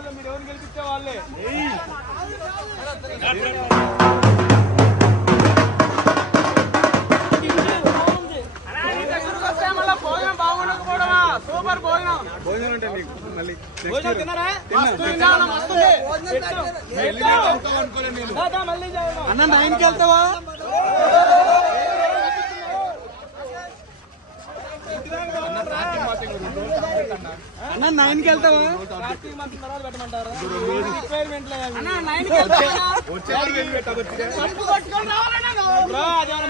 వాళ్ళు, మీరు ఎవరు గెలిపించే వాళ్ళే. భోజనం బాగుండకపోవడమా? సూపర్ భోజనం. భోజనం అంటే మీకు మళ్ళీ భోజనం తిన్నారా? అన్న 9కి వెళ్తావా? అన్న 9కి వెళ్తావా? కార్తీక మాసం తర్వాత పెట్టమంటారా?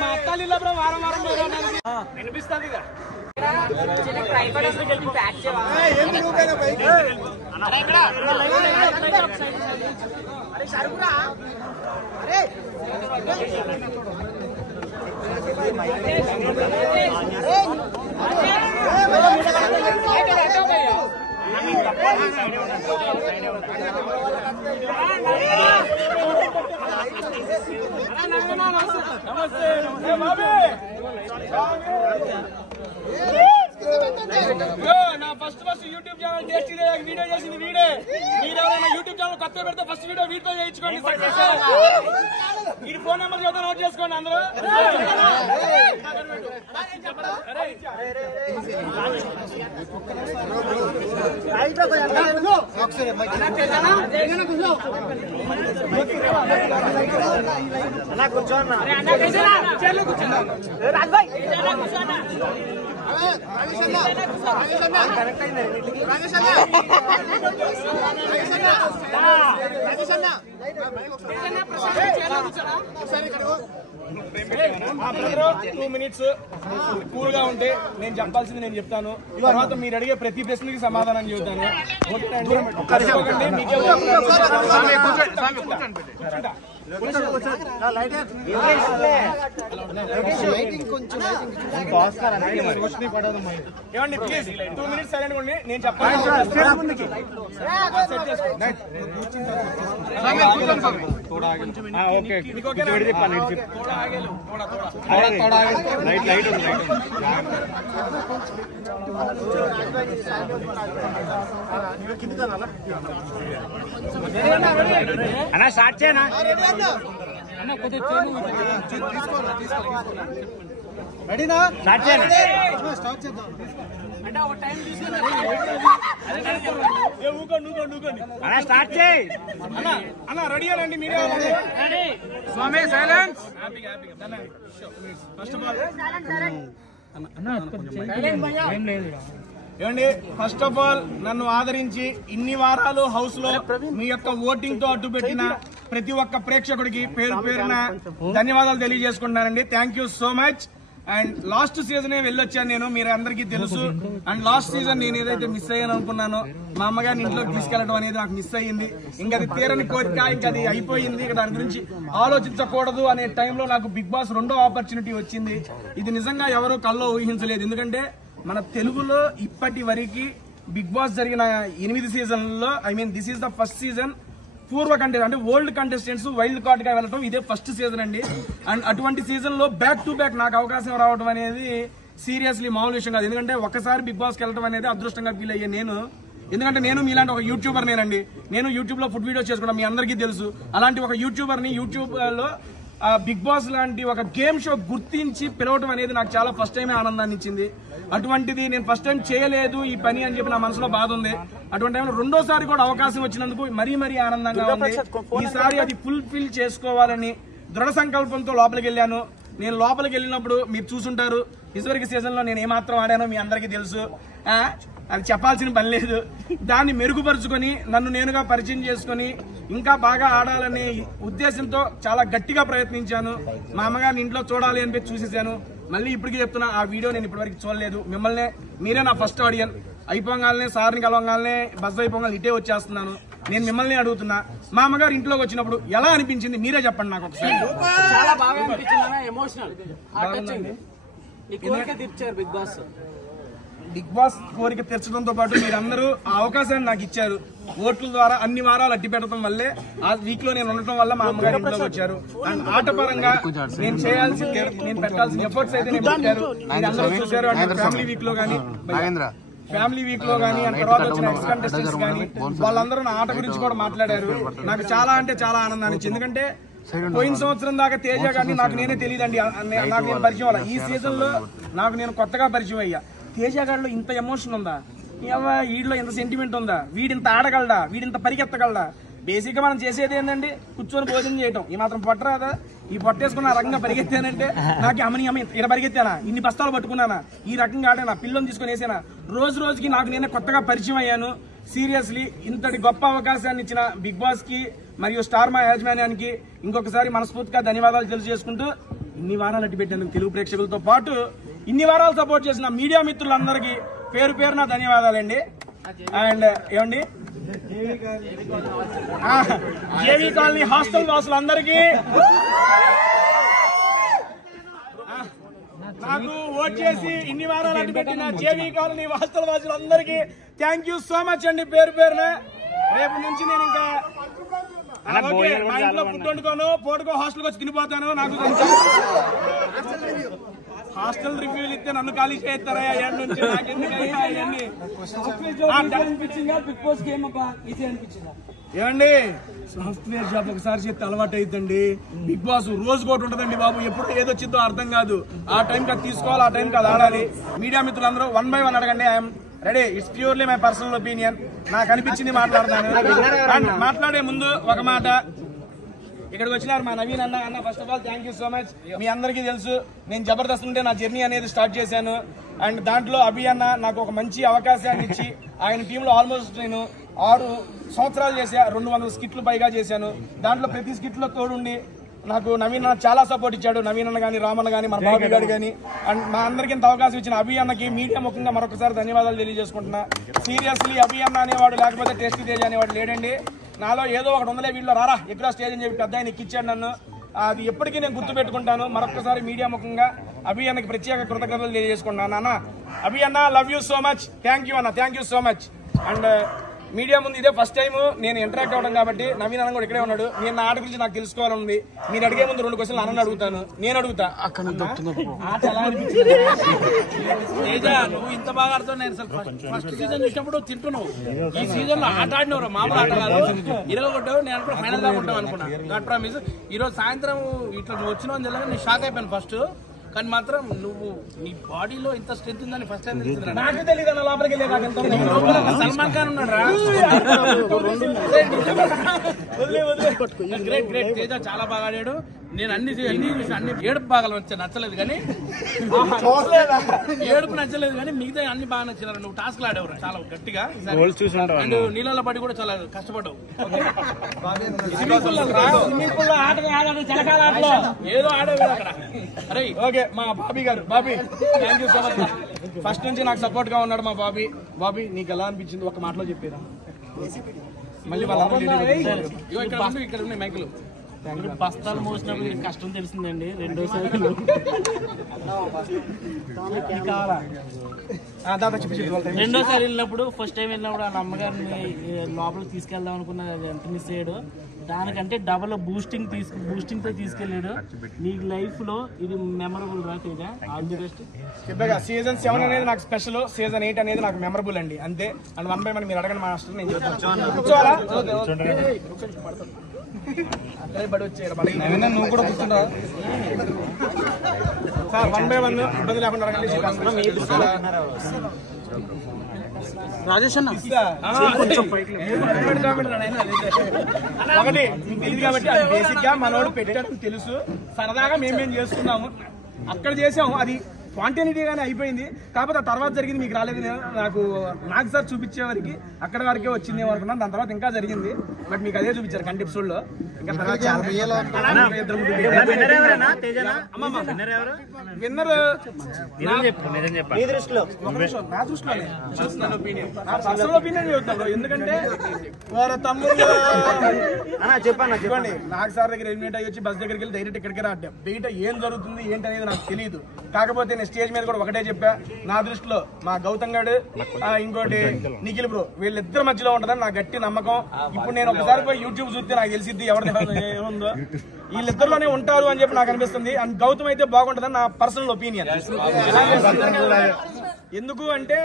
మా అత్తాలిలో వారం వారం వినిపిస్తుంది. నా first YouTube channel tasty video చేసింది వీడే. మీరు ఎవరైనా యూట్యూబ్ ఛానల్ కొత్త పెడితే ఫస్ట్ వీడియో వీటితో చేయించుకోండి. ఈ ఫోన్ నెంబర్ చదువు నోట్ చేసుకోండి అందరూ. టూ మినిట్స్ కూల్ గా ఉంటే నేను చెప్పాల్సింది నేను చెప్తాను. తర్వాత మీరు అడిగే ప్రతి ప్రశ్నకి సమాధానం చెబుతాను. ఏమండి ప్లీజ్ 2 మినిట్స్ సైలెంట్ ఉండి నేను చెప్పాలి. అన్నా స్టార్ట్ చేయనా? రెడీనా? స్టార్ట్ చేయండి. స్టార్ట్ చేద్దాం. అన్నా స్టార్ట్ చేయి. అన్నా రెడీ అనండి. మీరే స్వామి సైలెన్స్. ఫస్ట్ ఆఫ్ ఆల్ ఏమండి, ఫస్ట్ ఆఫ్ ఆల్ నన్ను ఆదరించి ఇన్ని వారాలు హౌస్ లో మీ యొక్క ఓటింగ్ తో అడ్డు పెట్టిన ప్రతి ఒక్క ప్రేక్షకుడికి పేరు పేరున ధన్యవాదాలు తెలియజేసుకుంటున్నానండి. Thank you so much. And last సీజనే వెళ్ళొచ్చాను నేను, మీరు అందరికీ తెలుసు. అండ్ లాస్ట్ సీజన్ నేను ఏదైతే మిస్ అయ్యాను అనుకున్నానో మా అమ్మగారిని ఇంట్లోకి తీసుకెళ్లడం అనేది నాకు మిస్ అయ్యింది. ఇంకా అది తీరని కోరిక, ఇంకా అది అయిపోయింది. ఇక దాని గురించి ఆలోచించకూడదు అనే టైంలో నాకు బిగ్ బాస్ 2వ ఆపర్చునిటీ వచ్చింది. ఇది నిజంగా ఎవరూ కల్లో ఊహించలేదు. ఎందుకంటే మన తెలుగులో ఇప్పటి వరకు బిగ్ బాస్ జరిగిన 8 సీజన్లలో this is the first season పూర్వ కంటెస్టెంట్ అంటే ఓల్డ్ కంటెస్టెంట్స్ వైల్డ్ కార్డ్ గా వెళ్ళడం ఇదే ఫస్ట్ సీజన్ అండి. అండ్ అటువంటి సీజన్ లో బ్యాక్ టు బ్యాక్ నాకు అవకాశం రావడం అనేది సీరియస్లీ మామూలు విషయం కాదు. ఎందుకంటే ఒక్కసారి బిగ్ బాస్ కి వెళ్ళడం అనేది అదృష్టంగా ఫీల్ అయ్యాను నేను. ఎందుకంటే నేను మీలాంటి ఒక యూట్యూబర్ నేనండి. నేను యూట్యూబ్ లో ఫుడ్ వీడియోస్ చేసుకుంటాను, మీ అందరికీ తెలుసు. అలాంటి ఒక యూట్యూబర్ ని యూట్యూబ్ లో బిగ్ బాస్ లాంటి ఒక గేమ్ షో గుర్తించి పిలవటం అనేది నాకు చాలా ఫస్ట్ టైమే ఆనందాన్ని ఇచ్చింది. అటువంటిది నేను ఫస్ట్ టైం చేయలేదు ఈ పని అని చెప్పి నా మనసులో బాధ ఉంది. అటువంటి టైంలో రెండోసారి కూడా అవకాశం వచ్చినందుకు మరీ మరీ ఆనందంగా ఉంది. ఈసారి అది ఫుల్ఫిల్ చేసుకోవాలని దృఢ సంకల్పంతో లోపలికి వెళ్ళాను. నేను లోపలికి వెళ్ళినప్పుడు మీరు చూసుంటారు, ఇదివరకు సీజన్ లో నేను ఏమాత్రం ఆడానో మీ అందరికీ తెలుసు. అది చెప్పాల్సిన పని లేదు. దాన్ని మెరుగుపరుచుకొని నన్ను నేనుగా పరిచయం చేసుకుని ఇంకా బాగా ఆడాలనే ఉద్దేశంతో చాలా గట్టిగా ప్రయత్నించాను. మా అమ్మగారిని ఇంట్లో చూడాలి అని చూసేసాను. మళ్ళీ ఇప్పటికీ చెప్తున్నా, ఆ వీడియో నేను ఇప్పటివరకు చూడలేదు. మిమ్మల్ని మీరే నా ఫస్ట్ ఆడియన్. అయిపోగానే సార్ని కలవగానే బస్ అయిపోగానే ఇటే వచ్చేస్తున్నాను. నేను మిమ్మల్ని అడుగుతున్నా, మా అమ్మగారు ఇంట్లోకి వచ్చినప్పుడు ఎలా అనిపించింది మీరే చెప్పండి నాకు ఒకసారి. చాలా బాగా అనిపించింది, ఎమోషనల్ బిగ్ బాస్ కోరిక తీర్చడంతో పాటు మీరందరూ ఆ అవకాశాన్ని నాకు ఇచ్చారు. ఓట్ల ద్వారా అన్ని వారాలు అడ్డు పెట్టడం వల్లే ఆ వీక్ లో నేను ఉండటం వల్ల మా అమ్మగారు ఇంట్లోకి వచ్చారు. అండ్ ఆటపరంగా నేను పెట్టాల్సిన ఎఫర్ట్స్ అయితే నేను పెట్టారు. మీరు అందరూ చూశారు. అండ్ ఫ్యామిలీ వీక్ లో కానీ ఫ్యామిలీ వీక్ లో గానీ అండ్ తర్వాత వచ్చిన ఎక్స్ కంటెస్టెంట్స్ గానీ వాళ్ళందరూ నా ఆట గురించి కూడా మాట్లాడారు. నాకు చాలా అంటే చాలా ఆనందాన్ని ఇచ్చింది. ఎందుకంటే పోయిన సంవత్సరం దాకా తేజ గారిని నాకు నేనే తెలియదండి, నాకు నేను పరిచయం అవ్వాలి. ఈ సీజన్ లో నాకు నేను కొత్తగా పరిచయం అయ్యా. తేజ గారిలో ఇంత ఎమోషన్ ఉందా, వీడిలో ఇంత సెంటిమెంట్ ఉందా, వీడింత ఆడగలడా, వీడింత పరిగెత్తగలడా. బేసిక్ గా మనం చేసేది ఏంటండి, కూర్చొని భోజనం చేయటం. ఈ మాత్రం పొట్టరాదా? ఈ పొట్టేసుకున్న రకంగా పరిగెత్తానంటే నాకు అమ్మని ఇలా పరిగెత్తానా, ఇన్ని బస్తాలు పట్టుకున్నానా, ఈ రకంగా ఆడానా, పిల్లలు తీసుకొని వేసానా. రోజు రోజుకి నాకు నేనే కొత్తగా పరిచయం అయ్యాను. సీరియస్లీ ఇంతటి గొప్ప అవకాశాన్ని ఇచ్చిన బిగ్ బాస్ కి మరియు స్టార్ మా యాజమాన్యానికి ఇంకొకసారి మనస్ఫూర్తిగా ధన్యవాదాలు తెలియజేసుకుంటూ, ఇన్ని వారాలు అట్టి పెట్టేందుకు తెలుగు ప్రేక్షకులతో పాటు ఇన్ని వారాలు సపోర్ట్ చేసిన మీడియా మిత్రులందరికీ పేరు పేరున ధన్యవాదాలండి. అండ్ ఏమండి జేవీ కాలనీ హాస్టల్ వాసులందరికీ, నాకు ఓట్ చేసి ఇన్ని వారాలు అడ్డు పెట్టిన జేవీ కాలనీ హాస్టల్ వాసులందరికీ థ్యాంక్ యూ సో మచ్ అండి పేరు పేరున. రేపు నుంచి నేను ఇంకా మా ఇంట్లో ఫుడ్ వండుకోను, పోటుకో హాస్టల్కి వచ్చి తినిపోతాను. నాకు హాస్టల్ రివ్యూలు ఇస్తే నన్ను ఖాళీ చేస్తారా నుంచి ఏమండి. సాఫ్ట్వేర్ జాబ్ ఒకసారి చేస్తే అలవాటు అయిద్దండి. బిగ్ బాస్ రోజు కూడా ఉంటదండి బాబు, ఎప్పుడు ఏదొచ్చిందో అర్థం కాదు. ఆ టైంకి అది తీసుకోవాలి, ఆ టైంకి అది ఆడాలి. మీడియా మిత్రులందరూ 1 by 1 అడగండి. I'm ready. It's purely my personal opinion. నాకు అనిపించింది మాట్లాడతాను. మాట్లాడే ముందు ఒక మాట, ఇక్కడికి వచ్చినారు మా నవీన్ అన్న. First of all thank you so much. మీ అందరికీ తెలుసు నేను జబర్దస్త్ ఉంటే నా జర్నీ అనేది స్టార్ట్ చేశాను. అండ్ దాంట్లో అభి అన్న నాకు ఒక మంచి అవకాశాన్ని ఇచ్చి ఆయన టీంలో ఆల్మోస్ట్ నేను 6 సంవత్సరాలు చేశా. 200 స్కిట్లు పైగా చేశాను. దాంట్లో ప్రతి స్కిట్లో తోడుండి నాకు నవీన్ అన్న చాలా సపోర్ట్ ఇచ్చాడు. నవీన్ అన్న కానీ, రామన్న కానీ, మన బాబీ గారు కానీ, అండ్ మా అందరికీ ఇంత అవకాశం ఇచ్చిన అభి అన్నకి మీడియా ముఖంగా మరొకసారి ధన్యవాదాలు తెలియజేసుకుంటున్నా. సీరియస్లీ అభి అన్న అనేవాడు లేకపోతే టేస్టీ తేజ అనేవాడు లేడండి. నాలో ఏదో ఒకటి ఉందలే, వీళ్ళు రారా ఎక్కువ స్టేజ్ అని చెప్పి పెద్ద ఆయన ఎక్కిచ్చాడు నన్ను. అది ఎప్పటికీ నేను గుర్తుపెట్టుకుంటాను. మరొకసారి మీడియా ముఖంగా అభి అన్నకి ప్రత్యేక కృతజ్ఞతలు తెలియజేసుకుంటున్నాను. అన్న అభి అన్న, love you so much. Thank you అన్న, thank you so much. And media ముందు ఇదే ఫస్ట్ టైం నేను ఇంటరాక్ట్ అవ్వడం కాబట్టి నవీన్ అన్న కూడా ఇక్కడే ఉన్నాడు. నేను నా ఆట గురించి నాకు తెలుసుకోవాలని మీరు అడిగే ముందు 2 క్వశ్చన్లు అన్న అడుగుతాను. నేను అడుగుతా, ఆట ఎలా అనిపించింది? నువ్వు ఇంత బాగా ఆడుతావు. నేను ఫస్ట్ సీజన్ చూసినప్పుడు తింటున్నావు. ఈ సీజన్ లో ఆట ఆడినవరు మామూలు ఆట కాదు. 20 కొట్టావు. నేను అనుకున్నా ఫైనల్ దాకా ఉంటావు అనుకున్నా. God promise. ఈ రోజు సాయంత్రం ఇట్లా నువ్వు వచ్చినావు తెలియదు. నేను షాక్ అయిపోయాను ఫస్ట్. కానీ మాత్రం నువ్వు నీ బాడీలో ఇంత స్ట్రెంత్ ఉందని ఫస్ట్ టైం తెలిసింది. నాకు తెలియదు అన్న, లోపలికి వెళ్ళి సల్మాన్ ఖాన్ ఉన్నాడు రా. Great great. తేజ చాలా బాగా ఆడాడు. నేను అన్ని ఏడుపు బాగా నచ్చలేదు కానీ మిగతా అన్ని బాగా నచ్చినారు. నువ్వు టాస్క్లు ఆడేవారు చాలా గట్టిగా. అండ్ నీళ్ళ పడి కూడా చాలా కష్టపడ్డావు. ఏదో ఆడేవారు అక్కడ. అరే ఓకే, మా బాబీ గారు. Bobby thank you so much. First నుంచి నాకు సపోర్ట్ గా ఉన్నాడు మా బాబీ. బాబీ నీకు ఎలా అనిపించింది ఒక మాటలో చెప్పేదా? మళ్ళీ ఇక్కడ ఉన్నాయి మైకులు. బస్తాలు మోసినప్పుడు కష్టం తెలిసిందండి. రెండోసారి వెళ్ళినప్పుడు ఫస్ట్ టైం వెళ్ళినప్పుడు వాళ్ళ అమ్మగారిని లోపలికి తీసుకెళ్దాం అనుకున్నా, ఎంత మిస్ అయ్యాడు. దానికంటే డబల్ బూస్టింగ్ తో తీసుకెళ్ళాడు. నీ లైఫ్ లో ఇది మెమరబుల్ రా తేజ. All the best. చెప్పగా సీజన్ 7 అనేది నాకు స్పెషల్, సీజన్ 8 అనేది నాకు మెమరబుల్ అండి. అంతే. అండ్ 1 by 1 మీరు అడగండి మాస్టర్, నేను చెప్తాను. కూర్చోవాలా? నువ్వు కూడా కూర్చుంటావా సార్? 1 by 1 ఇబ్బంది లేకుండా అడగండి. రాజేష్ అన్న ఒకటి మీకు తెలియదు కాబట్టి అది బేసిక్ గా మనోడు పెట్టడం తెలుసు. సరదాగా మేమేం చేస్తున్నాము అక్కడ చేసాము. అది స్పాంటేనిటీగానే అయిపోయింది. కాకపోతే ఆ తర్వాత జరిగింది మీకు రాలేదు. నాకు సార్ చూపించే వరకు అక్కడ వరకే వచ్చింది అనుకున్నాను. దాని తర్వాత ఇంకా జరిగింది. బట్ మీకు అదే చూపించారు కంటి ఎపిసోడ్ లో. ఇంకా విన్నర్ నా దృష్టిలో పర్సనల్ ఒపీనియన్ చెబుతాను. ఎందుకంటే వారి తమ్ముళ్ళు చెప్పండి. నాకు సార్ దగ్గర ఎలిమినేట్ అయ్యి వచ్చి బస్ దగ్గరికి వెళ్ళి డైరెక్ట్ ఇక్కడికి రాడ్డాం. బయట ఏం జరుగుతుంది ఏంటి అనేది నాకు తెలియదు. కాకపోతే నేను స్టేజ్ మీద కూడా ఒకటే చెప్పా, నా దృష్టిలో మా గౌతమ్ గడు ఇంకోటి నిఖిల్ బ్రో వీళ్ళిద్దరి మధ్యలో ఉంటుందని నా గట్టి నమ్మకం. ఇప్పుడు నేను ఒకసారి పోయి యూట్యూబ్ చూస్తే నాకు తెలిసిద్ది ఎవరి ఏముందో. వీళ్ళిద్దరిలోనే ఉంటారు అని చెప్పి నాకు అనిపిస్తుంది. అండ్ గౌతమ్ అయితే బాగుంటుందని నా పర్సనల్ ఒపీనియన్. ఎందుకు అంటే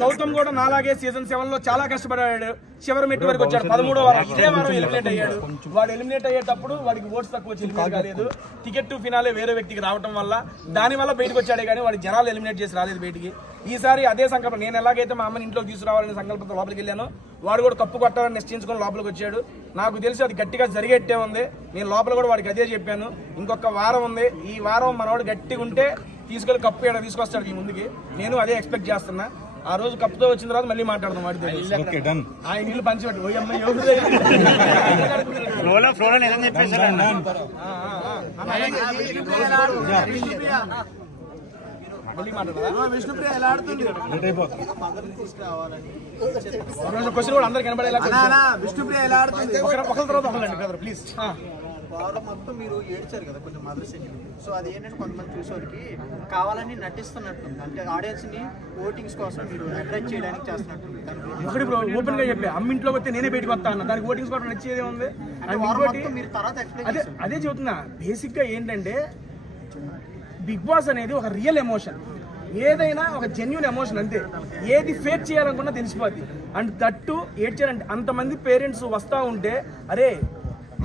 గౌతమ్ కూడా నాలాగే సీజన్ 7 లో చాలా కష్టపడ్డాడు. చివరి మెట్టు వరకు వచ్చాడు. 13వ వారం ఇదే వారం ఎలిమినేట్ అయ్యాడు. వాడు ఎలిమినేట్ అయ్యేటప్పుడు వాడికి ఓట్స్ తక్కువ వచ్చి ఎలిమినేట్ కాలేదు. టికెట్ టు ఫినాలే వేరే వ్యక్తికి రావడం వల్ల దానివల్ల బయటకు వచ్చాడే కానీ వాడి జనాలు ఎలిమినేట్ చేసి రాలేదు బయటికి. ఈసారి అదే సంకల్పం, నేను ఎలాగైతే మా అమ్మని ఇంట్లోకి తీసుకురావాలనే సంకల్పంతో లోపలికి వెళ్ళాను, వాడు కూడా కప్పు కొట్టాలని నిశ్చయించుకొని లోపలికి వచ్చాడు. నాకు తెలిసి అది గట్టిగా జరిగేట్టే ఉంది. నేను లోపల కూడా వాడికి అదే చెప్పాను, ఇంకొక వారం ఉంది, ఈ వారం మనవాడు గట్టిగా ఉంటే తీసుకెళ్లి కప్పు ఏడా తీసుకొస్తాడు ఈ ముందుకి. నేను అదే ఎక్స్పెక్ట్ చేస్తున్నా. ఆ రోజు కప్పుతో వచ్చిన తర్వాత మళ్ళీ మాట్లాడదాం వాడితో. ఆయన నీళ్ళు పంచిపెట్టు విష్ణుప్రియ ఎలా ఆడుతుంది? క్వశ్చన్ కూడా అందరికి కనబడేలా విష్ణుప్రియ ఎలా ఆడుతుంది? ఒకరి తర్వాత ఒకరండి ప్లీజ్. వారం మొత్తం మీరు ఏడ్చారు కదా కొంచెం మదర్ సెంటిమెంట్. సో అది ఏంటంటే కొంతమంది చూసేవారికి కావాలని నటిస్తున్నట్టుంది, అంటే ఆడియన్స్ ని ఓటింగ్స్ కోసం మీరు అట్రాక్ట్ చేయడానికి చేస్తున్నట్టుంది. ఒకటి ఓపెన్ గా చెప్పి అమ్మ ఇంట్లోకి వస్తే నేనే బయటకు వస్తా అన్న, దానికి ఓటింగ్స్ కోసం నచ్చేదే ఉంది. మీరు తర్వాత ఎక్స్ప్లెయిన్ అదే చెబుతున్నా. బేసిక్ గా ఏంటంటే బిగ్ బాస్ అనేది ఒక రియల్ ఎమోషన్, ఏదైనా ఒక జెన్యున్ ఎమోషన్ అంతే. ఏది ఫేక్ చేయాలనుకున్నా తెలిసిపోద్ది. అండ్ దట్టు ఏడ్చారంటే అంతమంది పేరెంట్స్ వస్తూ ఉంటే అరే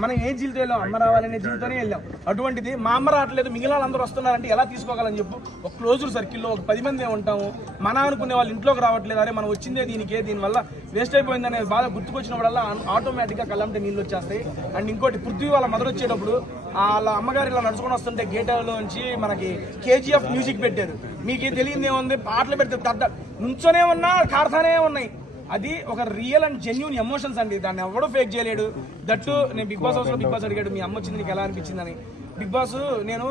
మనం ఏ జీవితం వెళ్ళాం, అమ్మ రావాలనే జీవితమే వెళ్ళాం. అటువంటిది మా అమ్మ రావట్లేదు మిగిలిన వాళ్ళందరూ వస్తున్నారంటే ఎలా తీసుకోగలని చెప్పు. ఒక క్లోజ్డ్ సర్కిల్లో ఒక 10 మంది ఉంటాము, మన అనుకునే వాళ్ళు ఇంట్లోకి రావట్లేదు, అరే మనం వచ్చిందే దీనికే, దీనివల్ల వేస్ట్ అయిపోయిందనే బాధ గుర్తుకొచ్చినప్పుడల్లా ఆటోమేటిక్గా కళ్ళంటే నీళ్ళు వచ్చేస్తాయి. అండ్ ఇంకోటి పృథ్వీ వాళ్ళ మదర్ వచ్చేటప్పుడు వాళ్ళ అమ్మగారు ఇలా నడుచుకొని వస్తుంటే గేట్లోంచి మనకి KGF మ్యూజిక్ పెట్టారు. మీకు తెలియదు ఏముంది, పాటలు పెడితే నుంచోనే ఉన్నా కారుతానే ఉన్నాయి. అది ఒక రియల్ అండ్ జెన్యూన్ ఎమోషన్స్ అండి, దాన్ని ఎవడో ఫేక్ చేయలేడు. దట్టు నేను బిగ్ బాస్ హౌస్లో బిగ్ బాస్ అడిగాడు మీ అమ్మ వచ్చింది నీకు ఎలా అనిపించిందని. బిగ్ బాస్ నేను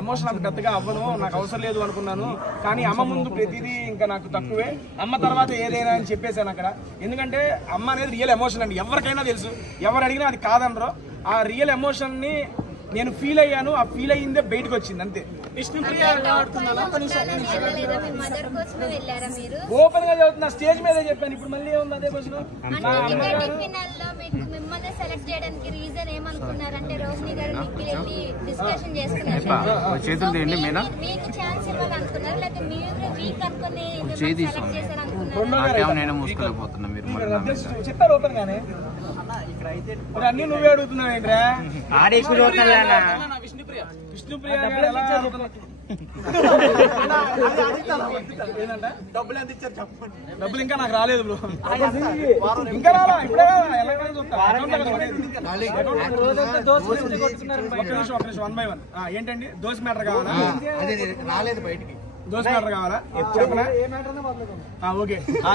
ఎమోషన్ అంత పెద్దగా అవ్వను, నాకు అవసరం లేదు అనుకున్నాను, కానీ అమ్మ ముందు ప్రతిదీ ఇంకా నాకు తక్కువే, అమ్మ తర్వాత ఏదైనా అని చెప్పేశాను అక్కడ. ఎందుకంటే అమ్మ అనేది రియల్ ఎమోషన్ అండి, ఎవరికైనా తెలుసు, ఎవరు అడిగినా అది కాదనరు. ఆ రియల్ ఎమోషన్ని నేను ఫీల్ అయ్యాను, ఆ ఫీల్ అయ్యిందే బయటకు వచ్చింది అంతే. ఓపెన్ గా చదువుతున్నా, స్టేజ్ మీద చెప్పాను, ఇప్పుడు మళ్ళీ ఉంది అదే క్వశ్చన్. చెప్పారు ఓపెన్ గానే, అన్ని నువ్వే అడుగుతున్నావు ఏంట్రా? విష్ణుప్రియ డబ్బులు ఇంకా నాకు రాలేదు బ్రో, ఇంకా రాలా, ఇప్పుడే వన్ బై వన్. ఏంటండి దోశ మ్యాటర్ కావాలా? రాలేదు బయటికి, దోశ మ్యాటర్ కావాలా చెప్పనా? ఓకే, ఆ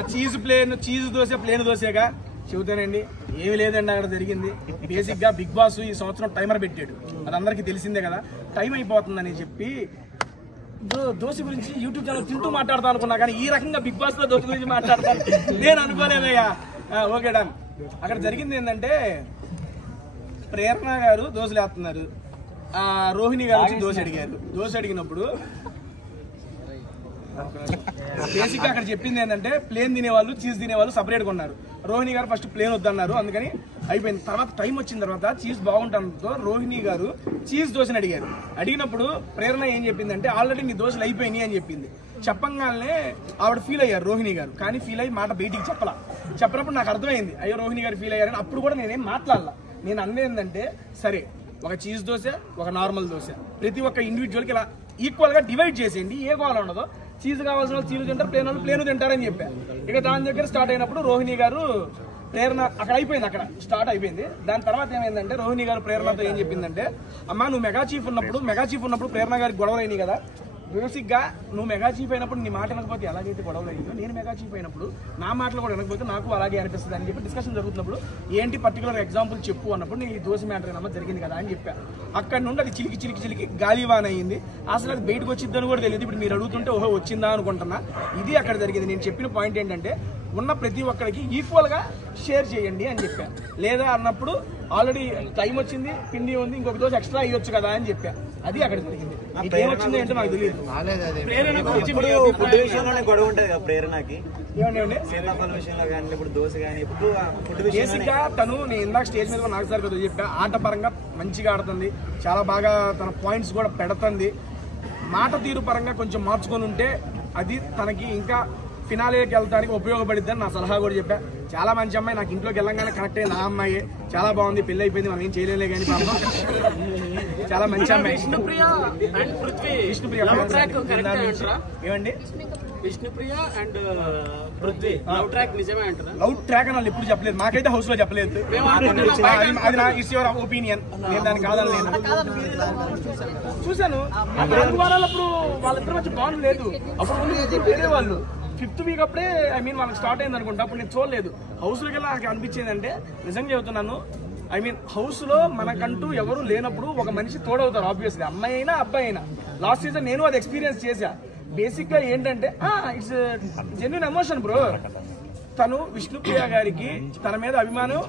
చీజ్ దోశ ప్లేన్ దోశగా చెబుతానండి. ఏమి లేదండి అక్కడ జరిగింది. బేసిక్ గా బిగ్ బాస్ ఈ సంవత్సరం టైమర్ పెట్టాడు, అది అందరికీ తెలిసిందే కదా. టైం అయిపోతుందని చెప్పి దోశ గురించి యూట్యూబ్ ఛానల్ తింటూ మాట్లాడతాను అనుకున్నా, కానీ ఈ రకంగా బిగ్ బాస్ లో దోశ గురించి మాట్లాడతాను నేను అనుకోలేదయ్యా. Okay done. అక్కడ జరిగింది ఏంటంటే ప్రేరణ గారు దోశలు వేస్తున్నారు, రోహిణి గారు వచ్చి దోశ అడిగారు. దోశ అడిగినప్పుడు బేసిక్ గా అక్కడ చెప్పింది ఏంటంటే ప్లేన్ తినేవాళ్ళు చీజ్ తినేవాళ్ళు సపరేట్గా ఉన్నారు. రోహిణి గారు ఫస్ట్ ప్లేన్ వద్దన్నారు, అందుకని అయిపోయింది. తర్వాత టైం వచ్చిన తర్వాత చీజ్ బాగుంటుందో రోహిణి గారు చీజ్ దోశని అడిగారు. అడిగినప్పుడు ప్రేరణ ఏం చెప్పిందంటే ఆల్రెడీ మీ దోశలు అయిపోయినాయి అని చెప్పింది. చెప్పంగానే ఆవిడ ఫీల్ అయ్యారు రోహిణి గారు, కానీ ఫీల్ అయ్యి మాట బయటికి చెప్పినప్పుడు నాకు అర్థమైంది అయ్యో రోహిణి గారు ఫీల్ అయ్యారని. అప్పుడు కూడా నేనేం మాట్లాడాల. నేను అన్నది ఏంటంటే సరే ఒక చీజ్ దోశ ఒక నార్మల్ దోశ ప్రతి ఒక్క ఇండివిజువల్కి ఇలా ఈక్వల్ గా డివైడ్ చేసేయండి, ఏ గోళ ఉండదో. చీజ్ కావాల్సిన వాళ్ళు చీజ్ తింటారు, ప్లేన్ వాళ్ళు ప్లేన్ తింటారని చెప్పారు. ఇక దాని దగ్గర స్టార్ట్ అయినప్పుడు రోహిణి గారు ప్రేరణ అక్కడ అయిపోయింది, అక్కడ స్టార్ట్ అయిపోయింది. దాని తర్వాత ఏమైందంటే రోహిణి గారు ప్రేరణతో ఏం చెప్పిందంటే అమ్మా నువ్వు మెగా చీఫ్ ఉన్నప్పుడు ప్రేరణ గారికి గొడవలు అయినాయి కదా, బేసిక్ గా నువ్వు మెగా చీఫ్ అయినప్పుడు నీ మాట వినకపోతే ఎలాగైతే గొడవలు అయిందో నేను మెగా చీఫ్ అయినప్పుడు నా మాటలు కూడా వినకపోతే నాకు అలాగే అనిపిస్తుంది అని చెప్పి డిస్కషన్ జరుగుతున్నప్పుడు ఏంటి పర్టికులర్ ఎగ్జాంపుల్ చెప్పు అన్నప్పుడు నేను ఈ దోశ మ్యాటర్ ఏమన్నా జరిగింది కదా అని చెప్పా. అక్కడ నుండి అది చిలికి గాలివాన్ అయ్యింది. అసలు అది బయటకు వచ్చిద్దని కూడా తెలియదు. ఇప్పుడు మీరు అడుగుతుంటే ఓహో వచ్చిందా అనుకుంటున్నా. ఇది అక్కడ జరిగింది. నేను చెప్పిన పాయింట్ ఏంటంటే ఉన్న ప్రతి ఒక్కరికి ఈక్వల్ గా షేర్ చేయండి అని చెప్పా. లేదా అన్నప్పుడు ఆల్రెడీ టైం వచ్చింది, పిండి ఉంది, ఇంకొక దోశ ఎక్స్ట్రా అయ్యొచ్చు కదా అని చెప్పా. అది అక్కడ జరిగింది. ఏమొచ్చింది అంటే నాకు తెలియదు. బేసిక్ గా తను నేను ఇందాక స్టేజ్ మీద నాకు సార్ కదా చెప్పా, ఆట పరంగా మంచిగా ఆడుతుంది, చాలా బాగా తన పాయింట్స్ కూడా పెడుతుంది. మాట తీరు పరంగా కొంచెం మార్చుకొని ఉంటే అది తనకి ఇంకా ఫినాలేకి వెళ్ళడానికి ఉపయోగపడిద్దని నా సలహా కూడా చెప్పా. చాలా మంచి అమ్మాయి, నాకు ఇంట్లోకి వెళ్ళంగానే కనెక్ట్ అయ్యి నా అమ్మాయి చాలా బాగుంది, పెళ్లి అయిపోయింది, మనం ఏం చేయలేలే కానీ పాపం చాలా మంచి అమ్మాయి. విష్ణుప్రియ అండ్ పృథ్వీ ఏమండి Vishnupriya and Prithvi love track నిజమే అంటారా? లవ్ ట్రాక్ అని వాళ్ళు ఎప్పుడు చెప్పలేదు, మాకైతే హౌస్ లో చెప్పలేదు. అది నా ఇట్స్ యువర్ ఒపీనియన్, నేను దాన్ని కాదని నేను చూశాను. 4 వారాలప్పుడు వాళ్ళిద్దరు మధ్య బాండ్ లేదు. అప్పుడు వేరే వాళ్ళు 5th వీక్ అప్పుడే ఐ మీన్ వాళ్ళకి స్టార్ట్ అయింది అనుకుంటా. అప్పుడు నేను చూడలేదు. హౌస్ లోకి వెళ్ళి నాకు అనిపించేది అంటే, నిజంగా చెబుతున్నాను, ఐ మీన్ హౌస్ లో మనకంటూ ఎవరు లేనప్పుడు ఒక మనిషి తోడవుతారు ఆబ్వియస్గా, అమ్మాయి అయినా అబ్బాయి అయినా. లాస్ట్ సీజన్ నేను అది ఎక్స్పీరియన్స్ చేశా. బేసిక్ గా ఏంటంటే ఇట్స్ జెన్యూన్ ఎమోషన్ బ్రో. తను విష్ణుప్రియ గారికి తన మీద అభిమానం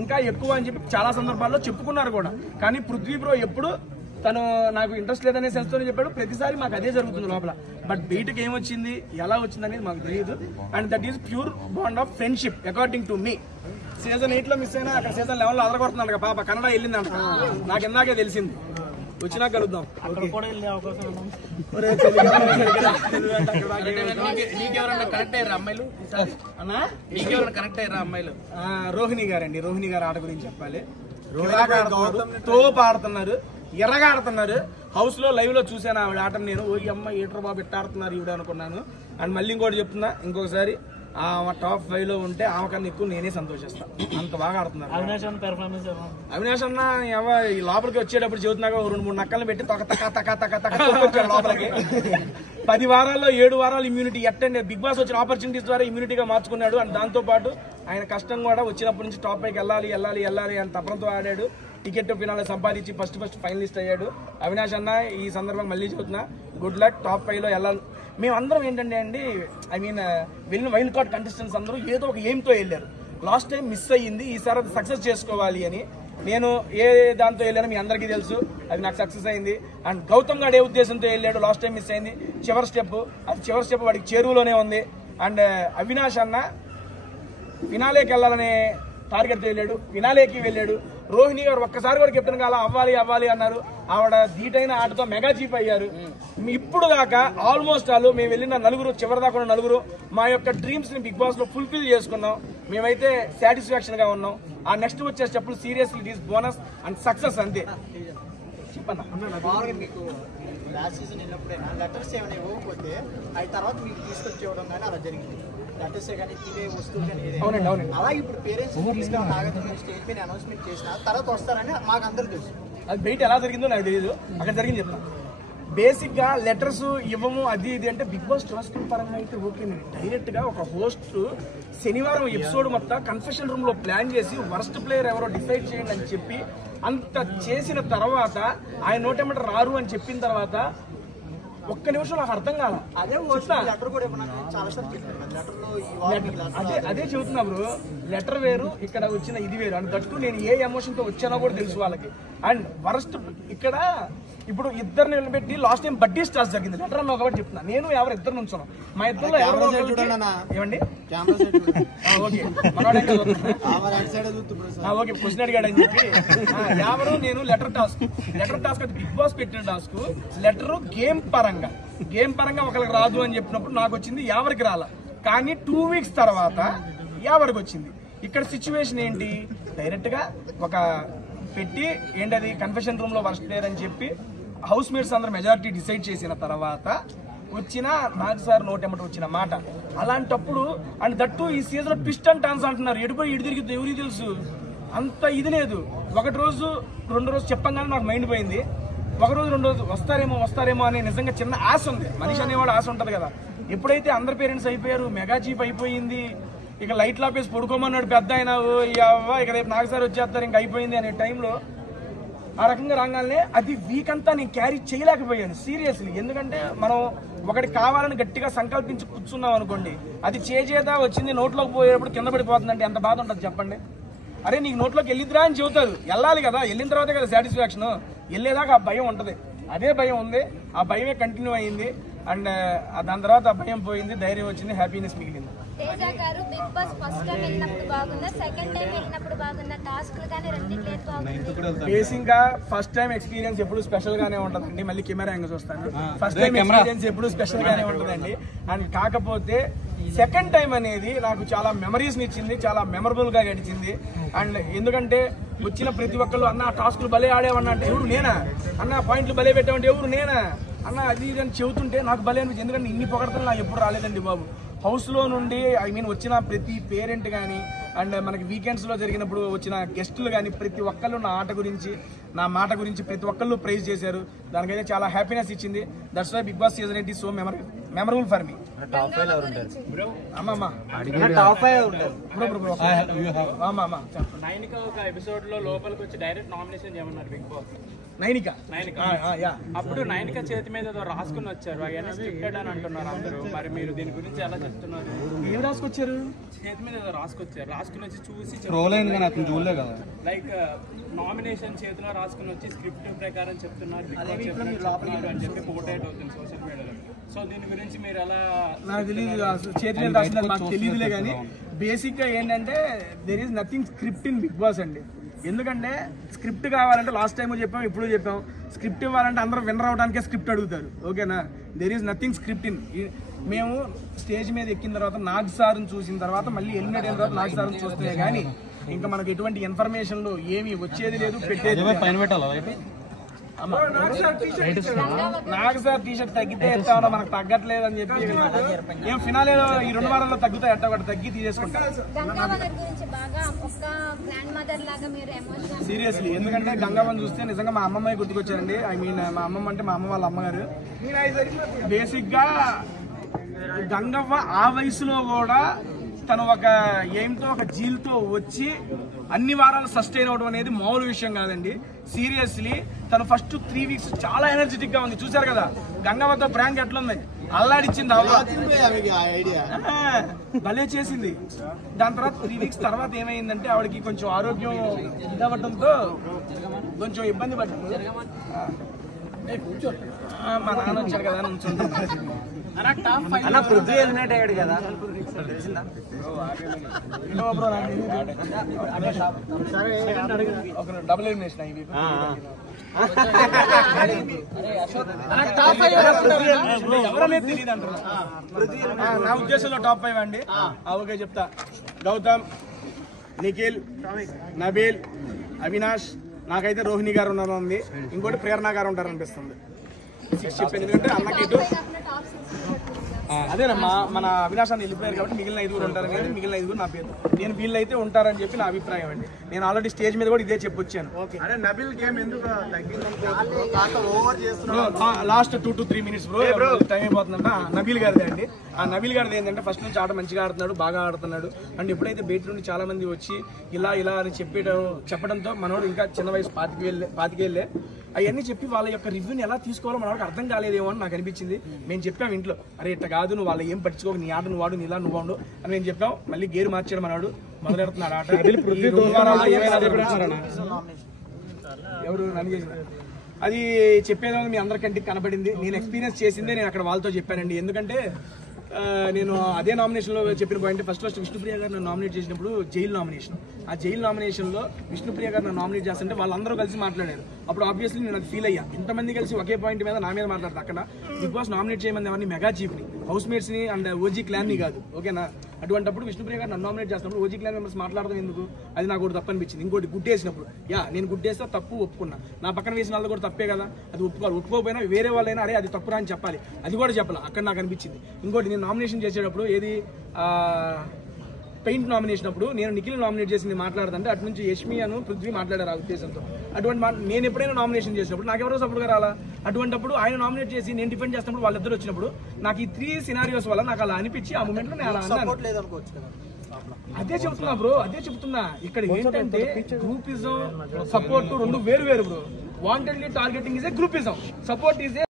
ఇంకా ఎక్కువ అని చెప్పి చాలా సందర్భాల్లో చెప్పుకున్నారు కూడా. కానీ పృథ్వీ బ్రో ఎప్పుడు తను నాకు ఇంట్రెస్ట్ లేదనే సెన్స్ తోనే చెప్పాడు. ప్రతిసారి మాకు అదే జరుగుతుంది లోపల. బట్ బయటకు ఏమొచ్చింది, ఎలా వచ్చింది అనేది మాకు తెలియదు. And that is pure bond of friendship according to me. Season 8 లో మిస్ అయినా అక్కడ సీజన్ 11 లో అదరగొడుతున్నాను కదా పాప, కన్నడ వెళ్ళిందంట. నాకు ఇందాకే తెలిసింది, వచ్చినా కలుద్దాం. నీకెవరన్నా కనెక్ట్ అయ్యారా అమ్మాయిలు అన్నా? నీకెవరన్నా కనెక్ట్ అయ్యారా అమ్మాయిలు? రోహిణి గారండి, రోహిణి గారు ఆట గురించి చెప్పాలి. తోపు ఆడుతున్నారు, ఎర్రగా ఆడుతున్నారు. హౌస్ లో లైవ్ లో చూసాను ఆవిడ ఆటను. నేను ఓ అమ్మ ఏటర్ బాబు ఎట్ట ఆడుతున్నారు ఈవిడ అనుకున్నాను. అండ్ మళ్ళీ ఇంకోటి చెప్తున్నా, ఇంకొకసారి ఆమె టాప్ 5 లో ఉంటే ఆమె కన్నా ఎక్కువ నేనే సంతోషిస్తాను, అంత బాగా ఆడుతున్నారు. అవినాష్ అన్న ఈ లోపలికి వచ్చేటప్పుడు చెబుతున్నాక 2-3 నక్కలను పెట్టి తొక్క లోపలికి 10 వారాల్లో 7 వారాలు ఇమ్యూనిటీ ఎట్టండి. బిగ్ బాస్ వచ్చిన ఆపర్చునిటీస్ ద్వారా ఇమ్యూనిటీగా మార్చుకున్నాడు. అండ్ దాంతో పాటు ఆయన కష్టం కూడా వచ్చినప్పటి నుంచి టాప్ పైకి వెళ్ళాలి అని తపనంతో ఆడాడు. టికెట్ ఫినాలే సంపాదించి ఫస్ట్ ఫైనలిస్ట్ అయ్యాడు. అవినాష్ అన్న ఈ సందర్భంగా మళ్ళీ చెబుతున్నా, గుడ్ లక్, టాప్ 5 లో వెళ్ళాలి. మేమందరం ఏంటంటే అండి, ఐ మీన్ వెళ్ళిన వైల్డ్ కార్డ్ కంటెస్టెంట్స్ అందరూ ఏదో ఒక ఎయిమ్తో వెళ్ళారు. లాస్ట్ టైం మిస్ అయ్యింది, ఈసారి అది సక్సెస్ చేసుకోవాలి అని. నేను ఏ దాంతో వెళ్ళానో మీ అందరికీ తెలుసు, అది నాకు సక్సెస్ అయింది. అండ్ గౌతమ్ గారు ఏ ఉద్దేశంతో వెళ్ళాడు, లాస్ట్ టైం మిస్ అయింది. చివరి స్టెప్ వాడికి చేరువలోనే ఉంది. అండ్ అవినాష్ అన్న ఫినాలేకి వెళ్ళాలనే టార్గెట్తో వెళ్ళాడు, ఫినాలేకి వెళ్ళాడు. రోహిణి గారు ఒక్కసారి కూడా కెప్టెన్ కాల అవ్వాలి అన్నారు. ఆవిడ ధీటైన ఆటతో మెగా చీఫ్ అయ్యారు. ఇప్పుడు దాకా ఆల్మోస్ట్ ఆల్ మేము వెళ్ళిన చివరి దాకా ఉన్న నలుగురు మా యొక్క డ్రీమ్స్ ని బిగ్ బాస్ లో ఫుల్ఫిల్ చేసుకున్నాం. మేమైతే సాటిస్ఫాక్షన్ గా ఉన్నాం. ఆ నెక్స్ట్ వచ్చే స్టెప్పులు seriously it is bonus and success అంతే. చెప్పన్నా మీకు లాస్ట్ సీజన్ వెళ్ళినప్పుడైనా లెటర్స్ ఏమైనా ఇవ్వకపోతే అవి తర్వాత మీకు తీసుకొచ్చి ఇవ్వడం కానీ అలా జరిగింది. లెటర్స్ కానీ తినే వస్తువులు కానీ అలా ఇప్పుడు పేరెంట్స్ నాగార్జున స్టేజ్ పైన అనౌన్స్మెంట్ చేసిన తర్వాత వస్తారని మాకు అందరూ తెలుసు. అది బయట ఎలా జరిగిందో నాకు తెలియదు, అక్కడ జరిగింది చెప్తాను. బేసిక్ గా లెటర్స్ ఇవ్వము అది ఇది అంటే బిగ్ బాస్ టాస్క్ పరంగా అయితే ఓకే. డైరెక్ట్ గా ఒక హోస్ట్ శనివారం ఎపిసోడ్ మొత్తం కన్ఫెషన్ రూమ్ లో ప్లాన్ చేసి వర్స్ట్ ప్లేయర్ ఎవరో డిసైడ్ చేయండి అని చెప్పి అంత చేసిన తర్వాత ఆయన నోటెమ్మట రారు అని చెప్పిన తర్వాత ఒక్క నిమిషం నాకు అర్థం కాల. అదే చెబుతున్నా బ్రో, లెటర్ వేరు ఇక్కడ వచ్చిన ఇది వేరు. అండ్ దట్టు నేను ఏ ఎమోషన్ తో వచ్చానో కూడా తెలుసు వాళ్ళకి. అండ్ వరస్ట్ ఇక్కడ ఇప్పుడు ఇద్దరిని నిలబెట్టి లాస్ట్ టైం బడ్డీ స్టార్స్ జరిగింది. లెటర్ అన్న ఒకటి చెప్తున్నా, నేను ఎవరు ఇద్దరు నుంచున్నాం. మా ఇద్దరులో ఏమండి ఓకే క్వశ్చన్ అడిగాడు అని చెప్పి ఎవరు నేను లెటర్ టాస్క్ అది బిగ్ బాస్ పెట్టిన టాస్క్. లెటర్ గేమ్ పరంగా ఒకరికి రాదు అని చెప్పినప్పుడు నాకు వచ్చింది, ఎవరికి రాల. కానీ 2 వీక్స్ తర్వాత ఎవరికి వచ్చింది. ఇక్కడ సిచ్యువేషన్ ఏంటి, డైరెక్ట్ గా ఒక పెట్టి ఏంటది కన్ఫెషన్ రూమ్ లో వర్స్ట్ ప్లేయర్ అని చెప్పి హౌస్ మేట్స్ అందరూ మెజారిటీ డిసైడ్ చేసిన తర్వాత వచ్చిన నాగ్ సార్ నోటెమ్మట వచ్చిన మాట. అలాంటప్పుడు అండ్ దట్టు ఈ సీజన్ లో ట్విస్ట్ అండ్ టర్న్స్ అంటున్నారు. ఎడిపోయి ఇటు తిరిగితే ఎవరికి తెలుసు, అంత ఇది లేదు. 1 రోజు 2 రోజు చెప్పంగానే నాకు మైండ్ పోయింది. 1 రోజు 2 రోజు వస్తారేమో అని నిజంగా చిన్న ఆశ ఉంది. మనిషి అనేవాడు ఆశ ఉంటది కదా. ఎప్పుడైతే అందరు పేరెంట్స్ అయిపోయారు, మెగా చీఫ్ అయిపోయింది, ఇక లైట్ లాపేసి పడుకోమన్నాడు పెద్ద ఆయన, ఇక రేపు నాగ్ సార్ వచ్చేస్తారు ఇంక అయిపోయింది అనే టైంలో ఆ రకంగా రాగానే అది వీక్ అంతా నేను క్యారీ చేయలేకపోయాను సీరియస్లీ. ఎందుకంటే మనం ఒకటి కావాలని గట్టిగా సంకల్పించి కూర్చున్నాం అనుకోండి, అది చేజేదా వచ్చింది నోట్లోకి పోయేటప్పుడు కింద పడిపోతుందంటే ఎంత బాధ ఉంటుంది చెప్పండి. అరే నీకు నోట్లోకి వెళ్ళిద్దిరా అని చెబుతారు, వెళ్ళాలి కదా, వెళ్ళిన తర్వాతే కదా సాటిస్ఫాక్షన్. వెళ్ళేదాకా ఆ భయం ఉంటుంది, అదే భయం ఉంది, ఆ భయమే కంటిన్యూ అయ్యింది. అండ్ దాని తర్వాత ఆ భయం పోయింది, ధైర్యం వచ్చింది, హ్యాపీనెస్ మిగిలింది. తేజ గారు బిగ్ బాస్ ఫస్ట్ టైం వెళ్ళినప్పుడు బాగుందా, సెకండ్ టైం వెళ్ళినప్పుడు బాగుందా, టాస్క్లు కానీ రెండింటిలో ఏది బాగుంది? బేసిక్ గా ఫస్ట్ టైం ఎక్స్పీరియన్స్ ఎప్పుడు స్పెషల్ గానే ఉంటదండి. మళ్ళీ కెమెరా యాంగిల్స్ వస్తాను. ఫస్ట్ టైం ఎక్స్పీరియన్స్ ఎప్పుడు స్పెషల్ గానే ఉంటదండి. అండ్ కాకపోతే సెకండ్ టైం అనేది నాకు చాలా మెమరీస్ ఇచ్చింది, చాలా మెమరబుల్ గా గడిచింది. అండ్ ఎందుకంటే వచ్చిన ప్రతి ఒక్కళ్ళు అన్న టాస్క్లు భలే ఆడేవన్నా అంటే ఎవరు నేనా, అన్న పాయింట్లు భలే పెట్టామంటే ఎవరు నేనా, అన్న అది ఇది అని చెబుతుంటే నాకు భలే అనిపించింది. ఎందుకంటే ఇన్ని పొగడతలు నాకు ఎప్పుడు రాలేదండి బాబు. హౌస్లో నుండి వచ్చిన ప్రతి పేరెంట్ కానీ అండ్ మనకి వీకెండ్స్లో జరిగినప్పుడు వచ్చిన గెస్టులు కానీ ప్రతి ఒక్కళ్ళు నా ఆట గురించి నా మాట గురించి ప్రతి ఒక్కళ్ళు ప్రైజ్ చేశారు. దానికైతే చాలా హ్యాపీనెస్ ఇచ్చింది. That's why Bigg Boss season 8 is so memorable for me. Nainika ఒక ఎపిసోడ్ లో లోపలికి వచ్చి డైరెక్ట్ నామినేషన్ చేయమన్నారు బిగ్ బాస్. నైనిక అప్పుడు నైనిక చేతి మీద ఏదో రాసుకుని వచ్చారు, అవన్నీ స్క్రిప్టెడ్ అని అంటున్నారు అందరూ. మరి మీరు దీని గురించి ఎలా చెప్తున్నారు? ఏం రాసుకొచ్చారు? చేతి మీద ఏదో రాసుకొచ్చారు, రాసుకుని వచ్చి చూసి చూడలే కదా. లైక్ నామినేషన్ చేతిలో రాసుకుని వచ్చి స్క్రిప్ట్ ప్రకారం చెప్తున్నారు బిగ్ బాస్ చెప్తున్నారు అని చెప్పి పోర్ట్రేట్ అవుతుంది సోషల్ మీడియాలో. సో దీని గురించి మీరు ఎలా? నాకు తెలియదు, చేతి మీద రాసింది మాకు తెలియదులే. కానీ బేసిక్ గా ఏంటంటే there is nothing script in Bigg Boss అండి. ఎందుకంటే స్క్రిప్ట్ కావాలంటే లాస్ట్ టైం చెప్పాం, ఇప్పుడు చెప్పాం, స్క్రిప్ట్ ఇవ్వాలంటే అందరూ విన్నర్ అవడానికే స్క్రిప్ట్ అడుగుతారు. ఓకేనా? There is nothing script in. మేము స్టేజ్ మీద ఎక్కిన తర్వాత నాగ్ సార్ని చూసిన తర్వాత మళ్ళీ ఎలిమినేట్ అయిన తర్వాత నాగ్ సార్ని చూస్తే కానీ ఇంకా మనకు ఎటువంటి ఇన్ఫర్మేషన్లు ఏమి వచ్చేది లేదు, పెట్టేది. నాగ్ సార్ టీషర్ట్ తగ్గితే ఎత్తా ఉన్నా, మనకు తగ్గట్లేదు అని చెప్పి ఏం ఫినాలేలో ఈ 2 వారాల్లో తగ్గుతాయి, ఎట్ట ఒకటి తగ్గి తీసేసుకుంటాం సీరియస్లీ. ఎందుకంటే గంగావన్ చూస్తే నిజంగా మా అమ్మమ్మ గుర్తుకొచ్చారండి. ఐ మీన్ మా అమ్మమ్మ అంటే మా అమ్మ వాళ్ళ అమ్మగారు. బేసిక్ గా గంగవ్వ ఆ వయసులో కూడా తను ఒక ఎయిమ్తో ఒక జీల్తో వచ్చి అన్ని వారాలు సస్టైన్ అవడం అనేది మామూలు విషయం కాదండి. సీరియస్లీ తను ఫస్ట్ 3 వీక్స్ చాలా ఎనర్జెటిక్ గా ఉంది. చూసారు కదా గంగవ్వతో ప్రాంక్ ఎట్లుంది, అల్లాడిచ్చింది అవ్వ, భలే చేసింది. దాని తర్వాత 3 వీక్స్ తర్వాత ఏమైందంటే ఆవిడకి కొంచెం ఆరోగ్యం ఇదవ్వడంతో కొంచెం ఇబ్బంది పడుతుంది. మా నాన్న వచ్చాడు కదా అన్న పృథ్వీ ఎలిమినేట్ అయ్యాడు కదా, డబుల్ ఎలిమినేషన్ అయ్యి ఎవరనేది తెలియదు అంటున్నా. నా ఉద్దేశంలో టాప్ 5 అండి. ఓకే చెప్తా. గౌతమ్, నిఖిల్, నబీల్, అవినాష్, నాకైతే రోహిణి గారు ఉంది, ఇంకోటి ప్రేరణ గారు ఉంటారనిపిస్తుంది. 6 చెప్పాను ఎందుకంటే అన్నకి ఇటు అదేనమ్మా మన అవినాష్ అని వెళ్ళిపోయారు కాబట్టి మిగిలిన 5 ఉంటారని కానీ మిగిలిన 5 నా పేరు. నేను వీళ్ళైతే ఉంటారని చెప్పి నా అభిప్రాయం అండి. నేను ఆల్రెడీ స్టేజ్ మీద కూడా ఇదే చెప్పొచ్చాను. Last 2 to 3 minutes bro time అయిపోతుందంట. నబీల్ గారిదే అండి. ఆ నబీల్ గారిది ఏంటంటే ఫస్ట్ నుంచి ఆట మంచిగా ఆడుతున్నాడు, బాగా ఆడుతున్నాడు. అండ్ ఎప్పుడైతే బయట నుండి చాలా మంది వచ్చి ఇలా అని చెప్పడంతో మనోడు ఇంకా చిన్న వయసు 25 ఏళ్ళే అవన్నీ చెప్పి వాళ్ళ యొక్క రివ్యూని ఎలా తీసుకోవాలో మనకు అర్థం కాలేదేమో అని నాకు అనిపించింది. మేము చెప్పాము ఇంట్లో, అరే ఇట్లా కాదు, నువ్వు వాళ్ళ ఏం పట్టించుకోక, నీ ఆట నువ్వు వాడు, నీ ఇలా నువ్వు వాడు అని మేము చెప్పాం. మళ్ళీ గేరు మార్చాడు మనవాడు, మొదలెడుతున్నాడు ఆట. ఎవరు నన్ను చేసిన అది చెప్పేదో మీ అందరికంటే కనబడింది. నేను ఎక్స్పీరియన్స్ చేసిందే నేను అక్కడ వాళ్ళతో చెప్పానండి. ఎందుకంటే నేను అదే నామినేషన్లో చెప్పిన పాయింట్ ఫస్ట్ విష్ణుప్రియ గారు నన్ను నామినేట్ చేసినప్పుడు జైలు నామినేషన్. ఆ జైలు నామినేషన్లో విష్ణుప్రియ గారు నన్ను నామినేట్ చేస్తుంటే వాళ్ళందరూ కలిసి మాట్లాడారు. అప్పుడు ఆబ్వియస్లీ నేను అది ఫీల్ అయ్యా, ఇంతమంది కలిసి ఒకే పాయింట్ మీద నా మీద మాట్లాడతారు. అక్కడ బిగ్ బాస్ నామినేట్ చేయమని ఎవరిని మెగా చీఫ్ని, హౌస్ మేట్స్ని అండ్ ఓజీ క్లాన్ని కాదు. ఓకేనా? అటువంటిప్పుడు విష్ణుప్రియ గారు నన్ను నామినేట్ చేసినప్పుడు ఓజీ క్లాన్ మెంబర్స్ మాట్లాడడం ఎందుకు, అది నాకు కూడా తప్పు అనిపించింది. ఇంకోటి గుడ్డేసినప్పుడు నేను గుడ్డేస్తే తప్పు ఒప్పుకున్నా, నా పక్కన వేసిన వాళ్ళు కూడా తప్పే కదా, అది ఒప్పుకోకపోయినా వేరే వాళ్ళైనా అరే అది తప్పురా అని చెప్పాలి, అది కూడా చెప్పాలి. అక్కడ నాకు అనిపించింది. ఇంకోటి నేను నామినేషన్ చేసేటప్పుడు ఏది పెయింట్ నామినేషన్ అప్పుడు నేను నిఖిల్ నామినేట్ చేసింది మాట్లాడుతుంటే అటు నుంచి యష్మి అను పృథ్వీ మాట్లాడారు ఆ ఉద్దేశంతో. అటువంటి నేను ఎప్పుడైనా నామినేషన్ చేసినప్పుడు నాకు ఎవరో సపోర్ట్గా రాలా. అటువంటిప్పుడు ఆయన నామినేట్ చేసి నేను డిఫెండ్ చేసినప్పుడు వాళ్ళిద్దరు వచ్చినప్పుడు నాకు ఈ 3 సినారియోస్ వల్ల నాకు అలా అనిపించి ఆ మూమెంట్ లో నేను అలా అన్నాను. అదే చెప్తున్నా బ్రో, అదే చెప్తున్నా. ఇక్కడ ఏంటంటే గ్రూపిజం, సపోర్ట్ 2 వేరు bro. Wantedly targeting is a groupism, support is